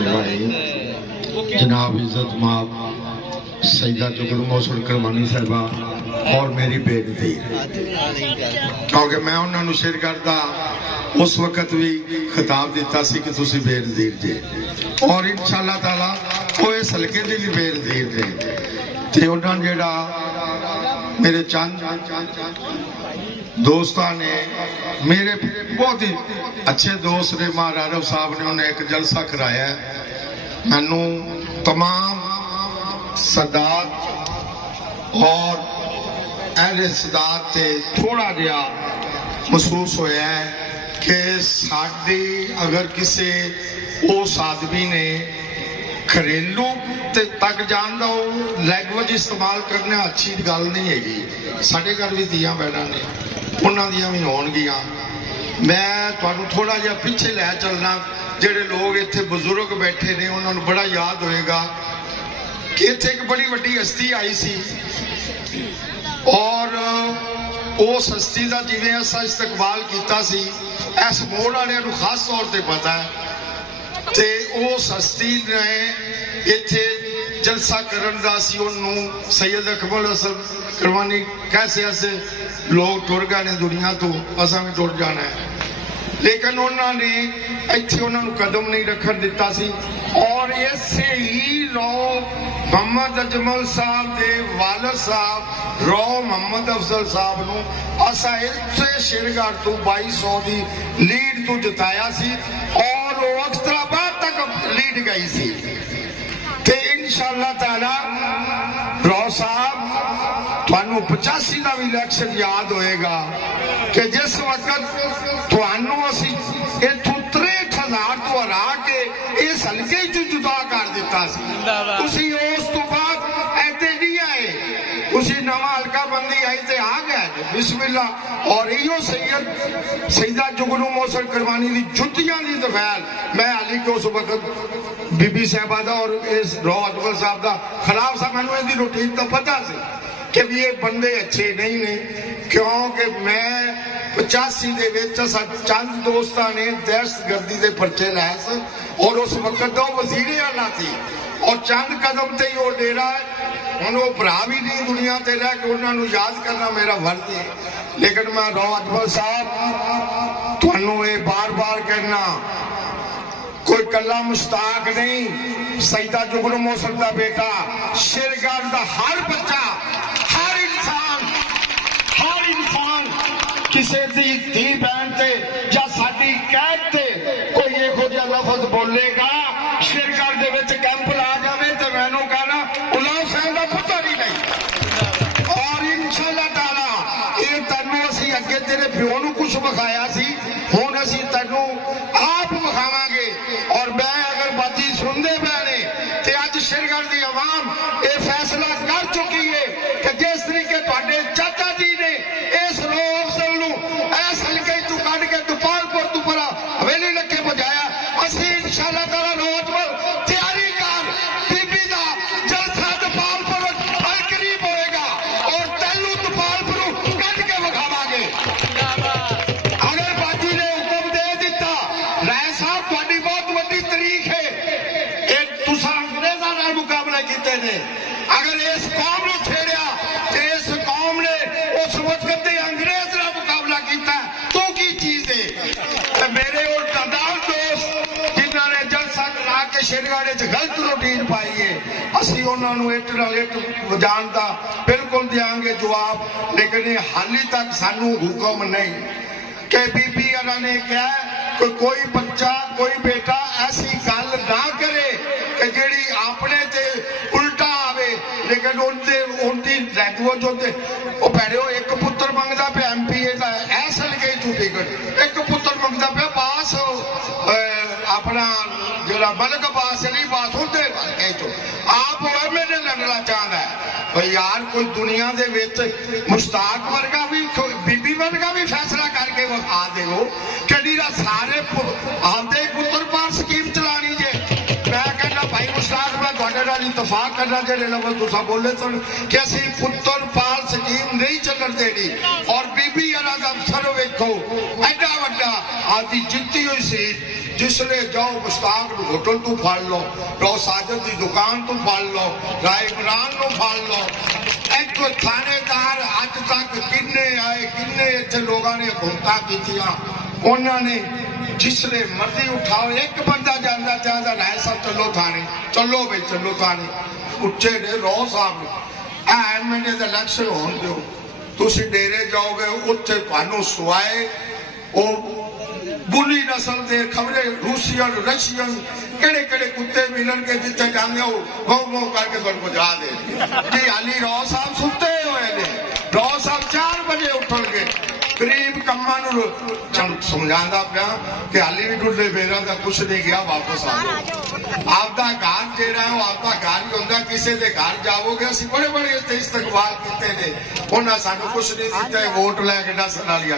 होने वाली जनाब इज्जत माब सईदा जुगनू मोहसिन करमानी साहिबा और मेरी बेनती क्योंकि मैं उन्होंने शेरगढ़ उस वक्त भी खिताब दिता सी कि तुसी बेनज़ीर जे और इंशाअल्लाह ताला वो इस हल्के के लिए बेनज़ीर जे ते उन्होंने जेड़ा मेरे चंद दोस्तां ने मेरे बहुत ही अच्छे दोस्त ने महाराजा साहब ने उन्हें एक जलसा कराया है मैनू तमाम सदात और अहले सदात से थोड़ा जहा महसूस होया है कि साडी अगर किसी उस आदमी ने घरेलू तक जान का लैंग्वेज इस्तेमाल करना अच्छी गल नहीं हैगी साढ़े घर भी दियां बैठा ने उन्होंने दियां भी होणगियां मैं तुहानू थोड़ा जिहा पिछे लै चलना जेडे लोग इत्थे बुजुर्ग बैठे ने उन्होंने बड़ा याद होएगा कि इत्थे एक बड़ी वड्डी हस्ती आई सी और उस हस्ती का जिवें असां इस्तकबाल कीता सी इस मोड़ वालियां नूं खास तौर पर पता है ते उस हस्ती ने इत्थे जलसा करन दा सी उन्होंने सैयद अकमल हसन करमानी कैसे ऐसे लोग टुर गए ने दुनिया तो असां भी टुर जाना है लेकिन उन्होंने इत्थे उन्होंने कदम नहीं रखन दिता सी और इसे ही लोग मोहम्मद अजमल साहब दे वालिद साहब रो मोहम्मद अफजल साहब नू असा इत्थे शेरगढ़ तो 2200 दी लीड तो जिताया सी और वो अख्तराबाद तक लीड गई सी ते इंशाअल्लाह ताला रो साहब तुहानू 85 का भी इलेक्शन याद होएगा कि जिस वक्त तुहानू असी इत्थों 63,000 तो हरा के इस हल्के च जुदा कर दिता सी तुसी उस तो बाद ऐते नहीं आए तुसी नवा हल्का बंदी आई ते आ गए बिस्मिल्लाह और इहो सईदा जुगनू मोहसिन करमानी दी जुतियां दी दफैल मैं अली के उस वक्त बीबी साहबा दा और इस रो अजमल साहब दा खिलाफ सा मैनू इहदी रूटीन तो पता सी कि भी ये बंदे अच्छे नहीं ने क्योंकि मैं 85 दे विच चंद दोस्तां ने दहशतगर्दी दे पर्चे लाए सन और उस वक्त तो वजीरे आला थी और चंद कदम ते ही वो डेरा हुण वो भरा भी नहीं दुनिया ते रह के उन्होंने याद करना मेरा फर्ज है लेकिन मैं रो अजमल साहब तुहानू ये बार बार कहना कोई कला मुश्ताक नहीं सईदा जुगनू मोहसिन दा बेटा शेरगढ़ दा हर बच्चा हर इंसान किसी धी बहन से या साडी कैद से कोई इहो जिहा लफज बोलेगा शेरगढ़ दे विच कैंप ला जावे ते मैनू कहना उलाव साहब दा पुत्तर ही नहीं और इंशाअल्लाह ताला ये तैनू असीं अगे तेरे प्यो नूं कुछ विखाया सी हुण असीं तैनू आप विखावांगे और मैं अगर बाती सुनदे पैने ते अज शेरगढ़ दी आवाम ये फैसला कर चुकी है कि जिस तरीके तुहाडे चाचा जी ने इस लोग दुपालपुर तो परा हवेली लगे बजाया असी इंशाअल्लाह ताला रोजमल तैयारी कर बीबी दा जलसा दुपालपुर करीब होएगा और तैनू दुपालपुर कट के विखावांगे अगर बाजी ने हुक्म दे दिता राय साहब तुहाडी बहुत वड्डी तारीख है एक तुसां अंग्रेजां नाल मुकाबला कीते ने अगर इस कौम नूं छेड़िया ते इस कौम ने उस वक्त ते अंग्रेज नाल मुकाबला कीता तो की चीज है मेरे और तमाम दोस्त जिन्होंने जलसा ला के शेरगढ़ गलत रूटीन पाई है असी उन्होंने इट नाल इट वजाण दा बिल्कुल देंगे जवाब लेकिन हाली तक सानू हुक्म नहीं कि बीबी ने कहा कोई बच्चा कोई बेटा ऐसी गल ना करे कि जिहड़ी अपने ते उल्टा आवे लेकिन उनकी लैंग्वेज होते वो पैड़ो एक पुत्र मंगता पे MPA का ऐसा लगे तू टिकट एक पुत्र मंगता पे पास अपना जरा मलक पास नहीं पास होते आप MLA लड़ना चाहता है भाई यार कोई दुनिया दे विच मुश्ताक वर्गा भी बीबी वर्गा भी फैसला करके विखा देवो कि सारे आंदे पुत्र पार स्कीम चलानी जे मैं कहना भाई मुश्ताक मैं तुहाडे नाल इतफाक करना जेडे लफ्ज़ तुसां बोले सन कि असीं पुत्र पाल स्कीम नहीं चलन देनी और बीबी دا افسر ویکھو ایڈا وڈا آدھی جیتی ہوئی سیٹ جس لئے جاؤ مشتاق ہوٹل تو پھاڑ لو رو ساجد دی دکان تو پھاڑ لو رائے عمران تو پھاڑ لو ایک تھانے دار آج تک کنے آئے کنے ایتھے لوگاں نے حکومتاں کیتیاں انہوں نے جس لئے مرضی اٹھاؤ ایک بندہ جاندہ چاہتا رائے صاحب چلو تھانے چلو بھئی چلو تھانے اٹھے نے رو صاحب ایم این اے دا الیکشن ہون دیو تسی ڈیرے جاؤ گے اتھے پانو سوائے او بلی نسل دے خبریں روسین رشین کڑے کڑے کتے ملن کے جتنے جانے ہو گھو گھو کر کے بن کو جا دے جی علی رو صاحب ستے ہوئے نے رو صاحب 4 بجے اٹھل گے قریب کمان سمجھاندہ پیا کہ علی بھی ڈھولے بیرہ دا کچھ نہیں گیا واپس آ گئے آپ دا گھار دے رہے ہو آپ دا گھار ہی ہوندہ کسے دے گھار جاؤ گے اسی بڑے بڑے استقبال کیتے نے انہاں سانو کچھ نہیں دیتا ہے ووٹ لے کے نہ سنا لیا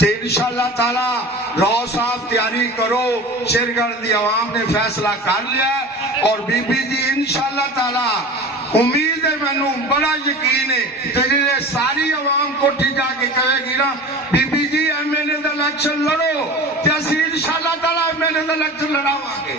کہ انشاءاللہ تعالی رو صاحب تیاری کرو شیرگڑھ دی عوام نے فیصلہ کر لیا اور بی بی جی انشاءاللہ تعالی امید ہے میں نے بڑا یقین ہے کہ ساری عوام کو جا کے کہے گی نا بی بی جی ایم این اے دا الیکشن لڑو تے اسی انشاءاللہ تعالی ایم این اے دا الیکشن لڑاواں گے